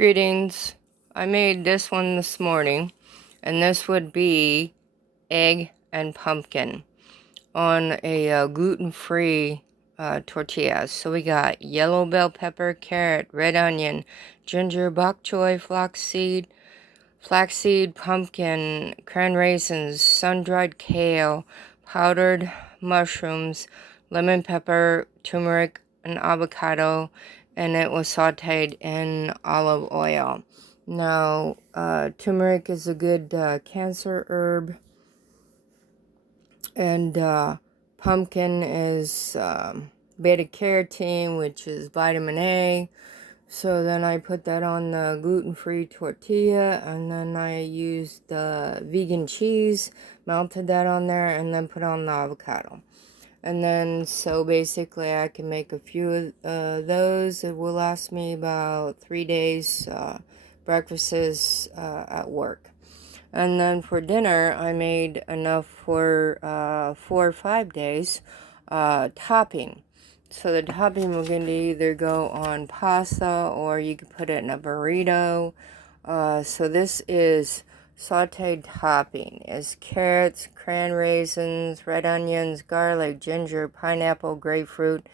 Greetings. I made this one this morning, and this would be egg and pumpkin on a gluten-free tortilla. So we got yellow bell pepper, carrot, red onion, ginger, bok choy, flaxseed, pumpkin, cran raisins, sun-dried kale, powdered mushrooms, lemon pepper, turmeric, and avocado, and it was sauteed in olive oil. Now, turmeric is a good cancer herb, and pumpkin is beta-carotene, which is vitamin A. So then I put that on the gluten-free tortilla, and then I used the vegan cheese, melted that on there, and then put on the avocado. And then, so basically I can make a few of those. It will last me about 3 days, breakfasts at work. And then for dinner, I made enough for 4 or 5 days, topping. So the topping we're going to either go on pasta, or you can put it in a burrito. So this is sauteed topping. Is carrots, cran raisins, red onions, garlic, ginger, pineapple, grapefruit,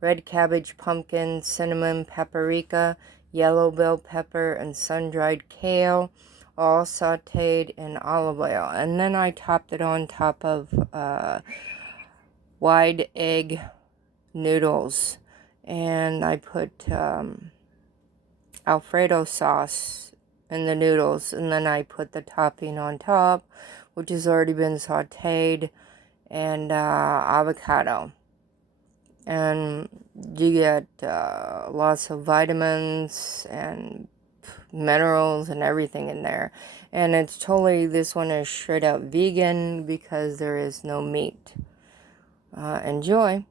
red cabbage, pumpkin, cinnamon, paprika, yellow bell pepper, and sun-dried kale, all sauteed in olive oil. And then I topped it on top of wide egg noodles, and I put Alfredo sauce in the noodles, and then I put the topping on top, which has already been sauteed, and avocado. And you get lots of vitamins and minerals and everything in there. And it's totally, this one is straight up vegan because there is no meat. Enjoy.